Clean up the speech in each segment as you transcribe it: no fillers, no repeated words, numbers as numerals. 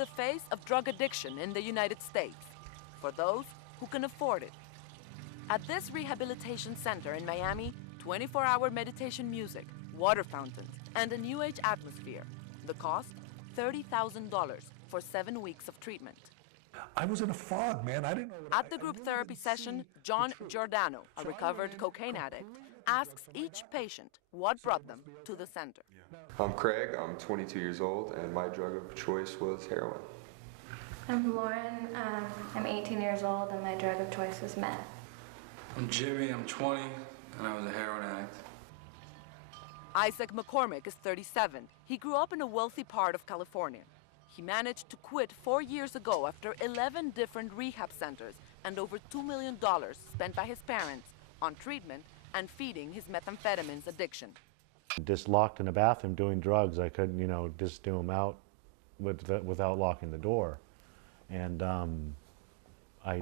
the face of drug addiction in the United States, for those who can afford it. At this rehabilitation center in Miami, 24-hour meditation music, water fountains, and a New Age atmosphere. The cost, $30,000 for 7 weeks of treatment. I was in a fog, man. I didn't know what At the group therapy session, John Giordano, a recovered cocaine addict, asks each patient what brought them to the center. I'm Craig, I'm 22 years old, and my drug of choice was heroin. I'm Lauren, I'm 18 years old, and my drug of choice was meth. I'm Jimmy, I'm 20, and I was a heroin addict. Isaac McCormick is 37. He grew up in a wealthy part of California. He managed to quit 4 years ago after 11 different rehab centers and over $2 million spent by his parents on treatment and feeding his methamphetamines addiction. Just locked in a bathroom doing drugs, I couldn't, just do them out without locking the door. And I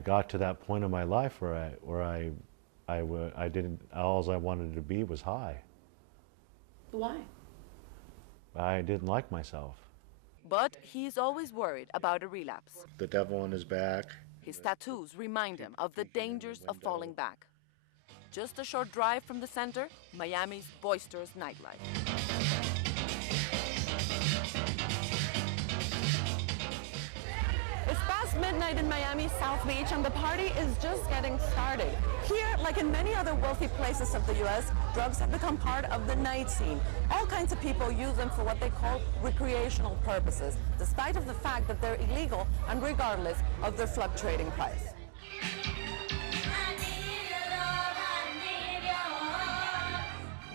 got to that point in my life where I didn't, all I wanted to be was high. Why? I didn't like myself. But he's always worried about a relapse. The devil on his back. His tattoos remind him of the dangers of falling back. Just a short drive from the center, Miami's boisterous nightlife. It's past midnight in Miami's South Beach, and the party is just getting started. Here, like in many other wealthy places of the U.S., drugs have become part of the night scene. All kinds of people use them for what they call recreational purposes, despite of the fact that they're illegal and regardless of their fluctuating price.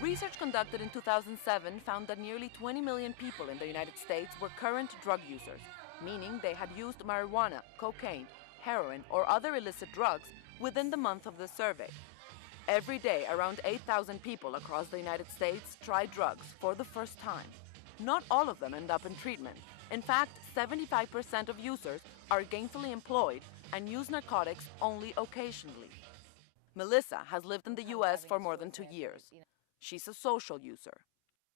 Research conducted in 2007 found that nearly 20 million people in the United States were current drug users, meaning they had used marijuana, cocaine, heroin, or other illicit drugs within the month of the survey. Every day, around 8,000 people across the United States try drugs for the first time. Not all of them end up in treatment. In fact, 75% of users are gainfully employed and use narcotics only occasionally. Melissa has lived in the U.S. for more than 2 years. She's a social user.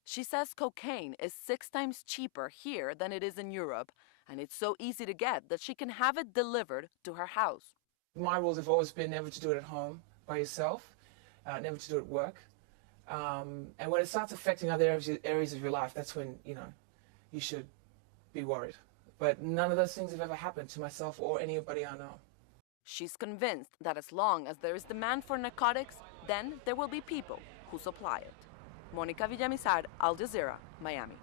She says cocaine is 6 times cheaper here than it is in Europe, and it's so easy to get that she can have it delivered to her house. My rules have always been never to do it at home by yourself, never to do it at work. And when it starts affecting other areas of your life, that's when, you should be worried. But none of those things have ever happened to myself or anybody I know. She's convinced that as long as there is demand for narcotics, then there will be people who supply it. Monica Villamizar, Al Jazeera, Miami.